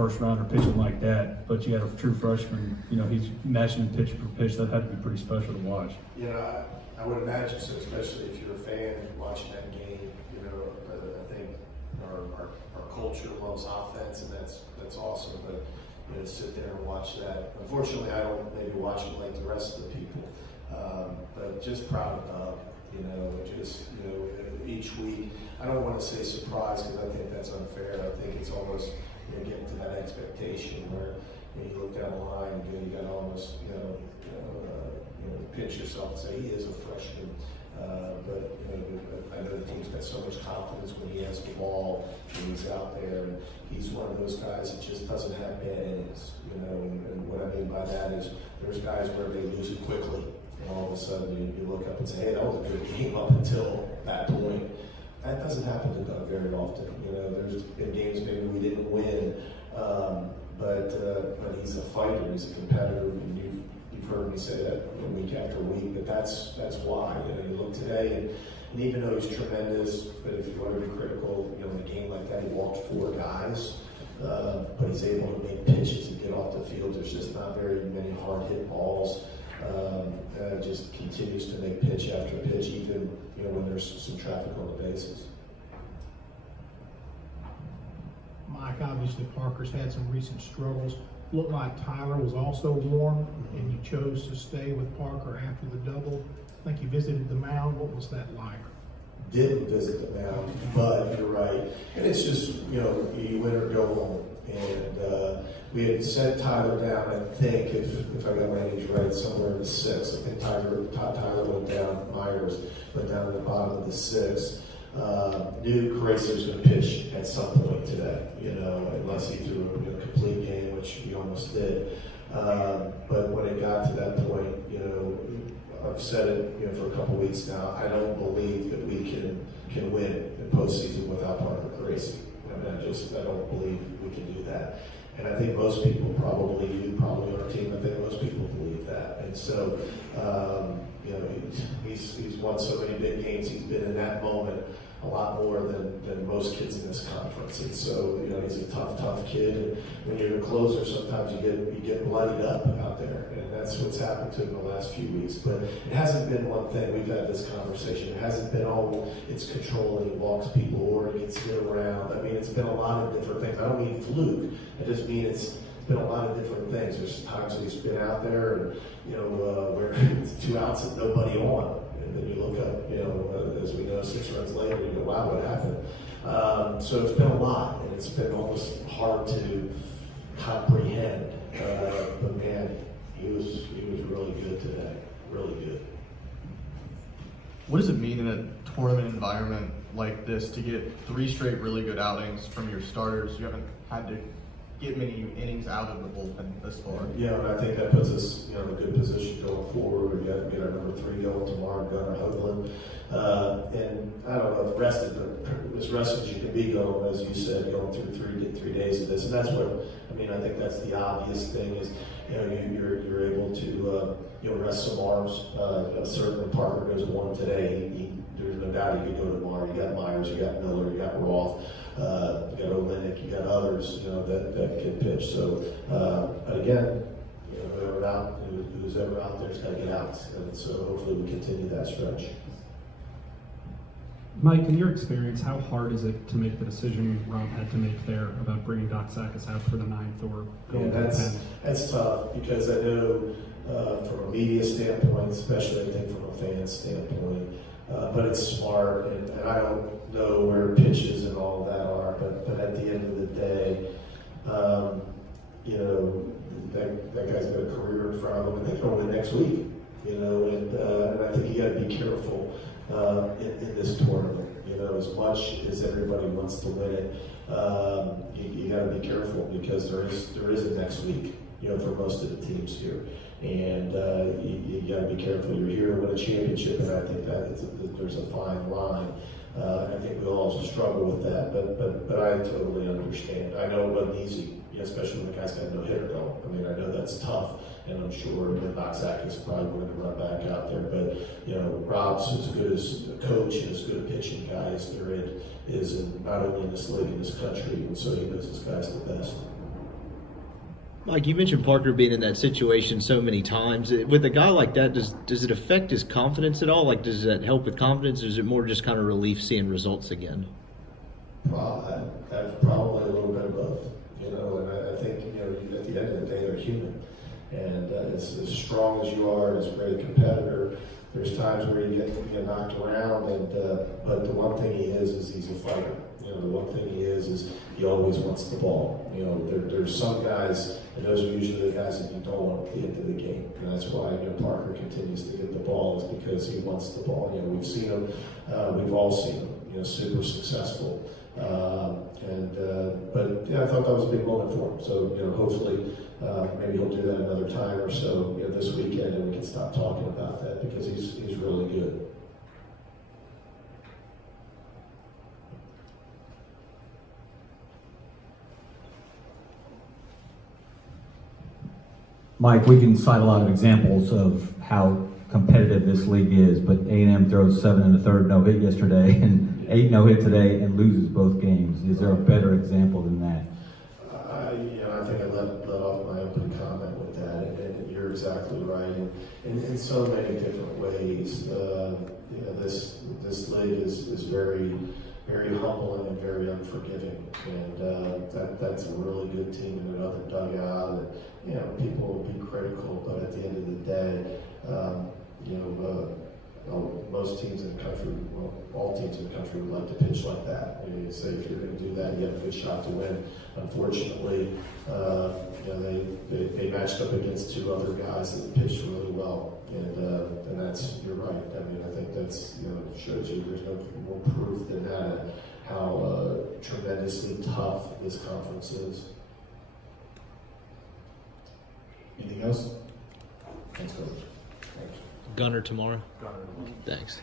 first rounder pitching like that, but you had a true freshman, he's matching pitch per pitch. That had to be pretty special to watch. I would imagine so, especially if you're a fan watching that game. I think our culture loves offense, and that's awesome. But to sit there and watch that. Unfortunately, I don't maybe watch it like the rest of the people. But just proud of Doug. Each week. I don't want to say surprise because I think that's unfair. I think it's almost getting to that expectation where you look down the line and you got to almost pinch yourself and say he is a freshman. But I know the team's got so much confidence when he has the ball and he's out there, and he's one of those guys that just doesn't have bad innings. And what I mean by that is there's guys where they lose it quickly, and all of a sudden you look up and say, hey, that was a good game up until that point. That doesn't happen to Doug very often. There's been games maybe we didn't win, but he's a fighter, he's a competitor. And you've heard me say that week after week, but that's why. You look today, and even though he's tremendous, but if you want to be critical, in a game like that, he walked 4 guys, but he's able to make pitches and get off the field. There's just not very many hard hit balls. Just continues to make pitch after pitch, even when there's some traffic on the bases. Mike, obviously Parker's had some recent struggles. Looked like Tyler was also warm, and you chose to stay with Parker after the double. I think you visited the mound. What was that like? Didn't visit the mound, but you're right. And it's just, you win or go home. And we had sent Tyler down, I think, if I got my age right, somewhere in the 6th. I think Tyler went down, Myers went down to the bottom of the 6th. Knew Gracie was going to pitch at some point today, unless he threw a complete game, which he almost did. But when it got to that point, I've said it for a couple weeks now, I don't believe that we can win in postseason without Parker Gracie. I don't believe we can do that. And I think most people probably on our team, I think most people believe that. And so, he's won so many big games. He's been in that moment a lot more than most kids in this conference. And so, he's a tough kid. And when you're a closer, sometimes you get bloodied up out there. And that's what's happened to him the last few weeks. But it hasn't been one thing. We've had this conversation. It hasn't been, it's control and he walks people or he gets hit around. I mean, it's been a lot of different things. I don't mean fluke. I just mean it's been a lot of different things. There's times when he's been out there and, where it's 2 outs and nobody on. And then you look up, as we know, 6 runs later, you go, wow, what happened? So it's been a lot, and it's been almost hard to comprehend. But man, he was really good today, really good. What does it mean in a tournament environment like this to get 3 straight really good outings from your starters? You haven't had to get many innings out of the bullpen this far. Yeah, and I think that puts us in a good position going forward. We've got to get our number 3 going tomorrow, Gunnar Hoagland. And I don't know, the rest of as rested as you can be going, as you said, going through 3 days of this. And that's what, I think that's the obvious thing is, you're able to, rest some arms. Certainly Parker goes 1 today. There's no doubt he could go tomorrow. You got Myers, you got Miller, you got Roth. You got Olenek, you got others, that can pitch. So, but again, who's ever out there's got to get out. And so hopefully we continue that stretch. Mike, in your experience, how hard is it to make the decision Rob had to make there about bringing Doc Sackis out for the 9th or going to the 10th? That's tough because I know from a media standpoint, especially I think from a fan standpoint, but it's smart, and I don't know where pitches and all that are, but at the end of the day, that guy's got a career in front of him, and they're going to win next week, and I think you got to be careful in this tournament. As much as everybody wants to win it, you got to be careful because there is a next week, for most of the teams here. And you got to be careful. You're here to win a championship, and I think there's a fine line. I think we all struggle with that, but I totally understand. I know it wasn't easy, especially when the guy's got no hitter going. I know that's tough, and I'm sure Doc Sackis probably wanted to run back out there. But Rob's as good as a coach and as good a pitching guy as there is, not only in this league, in this country, and so he knows his guys the best. Mike, you mentioned Parker being in that situation so many times. With a guy like that, does it affect his confidence at all? Like, does that help with confidence, or is it more just kind of relief seeing results again? That's probably a little bit of both, you know, and I think, you know, at the end of the day, they're human. And as strong as you are, as a great competitor, there's times where you get knocked around, but the one thing he is he's a fighter. You know, the one thing he is he always wants the ball. You know, there's some guys, and those are usually the guys that you don't want at the end of the game. And that's why, you know, Parker continues to get the ball, is because he wants the ball. You know, we've seen him, we've all seen him, you know, super successful. But yeah, I thought that was a big moment for him. So, you know, hopefully, maybe he'll do that another time or so, you know, this weekend, and we can stop talking about that, because he's really good. Mike, we can cite a lot of examples of how competitive this league is, but A&M throws 7 in the third no-hit yesterday and 8 no-hit today and loses both games. Is there a better example than that? I think I let off my opening comment with that, and you're exactly right. And in so many different ways, you know, this league is very, very humbling and very unforgiving. And that's a really good team in another dugout. And, you know, people will be critical, but at the end of the day, you know, most teams in the country, well, all teams in the country would like to pitch like that. I mean, you say if you're going to do that, you have a good shot to win. Unfortunately, you know, they matched up against 2 other guys that pitched really well, and that's, you're right. I mean, I think that's, you know, shows you there's no more proof than that how tremendously tough this conference is. Anything else? Thanks, Coach. Gunner tomorrow. Thanks.